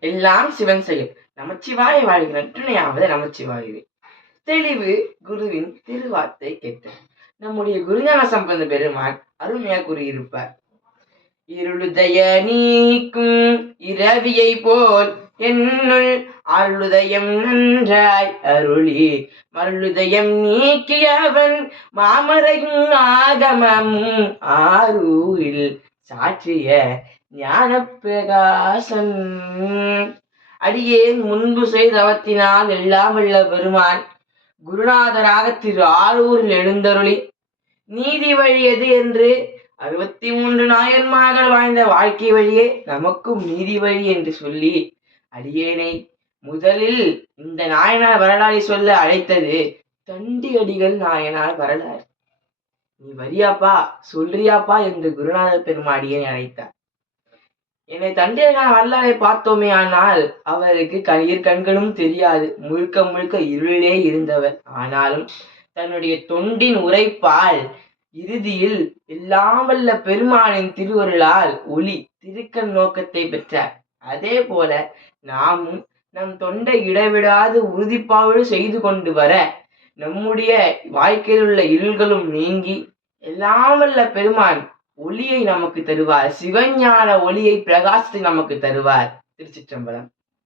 எல்லாம் சிவன் செயல். நமச்சிவாய வாழ்கிற நற்றுணையாவது நமச்சிவாயுவே. தெளிவு குருவின் திருவார்த்தை கேட்டேன் நம்முடைய குருஞான சம்பந்த பெருமான் அருமையா கூறியிருப்பார். இருளுதய நீக்கும் இரவியை போல் என்னுள் அருளுதயம் நன்றாய் அருளி. மருளுதயம் நீக்கியவன் மாமரையும் ஆகமமும் ஆரூரில். சாற்றிய ஞான பிரகாசன் அடியேன் முன்பு செய்தவத்தினால் எல்லாம் உள்ள பெருமான் குருநாதராக திரு ஆரூரில் எழுந்தருளி நீதி வழி எது என்று அறுபத்தி மூன்று நாயன்மார்கள் வாழ்ந்த வாழ்க்கை வழியே நமக்கும் நீதி வழி என்று சொல்லி அடியேனை முதலில் இந்த நாயனார் வரலாறை சொல்ல அழைத்தது தண்டி அடிகள் நாயனார் வரலாறு. நீ வரியாப்பா சொல்றியாப்பா என்று குருநாதர் பெருமாடியை அழைத்தார் என்னை தண்டியர்கள் வரலாறை பார்த்தோமே ஆனால் அவருக்கு கண்ணீர் கண்களும் தெரியாது. முழுக்க முழுக்க இருளிலே இருந்தவர். ஆனாலும் தன்னுடைய தொண்டின் உரைப்பால் இறுதியில் எல்லாம் வல்ல பெருமானின் திருவருளால் ஒளி திருக்கண் நோக்கத்தை பெற்றார். அதே போல நாமும் நம் தொண்டை இடைவிடாது உறுதிப்பாவோடு செய்து கொண்டு வர நம்முடைய வாழ்க்கையில் உள்ள இருள்களும் நீங்கி எல்லாம் பெருமான் ஒளியை நமக்கு தருவார். சிவஞான ஒளியை பிரகாசத்தை நமக்கு தருவார். திருச்சிற்றம்பலம்.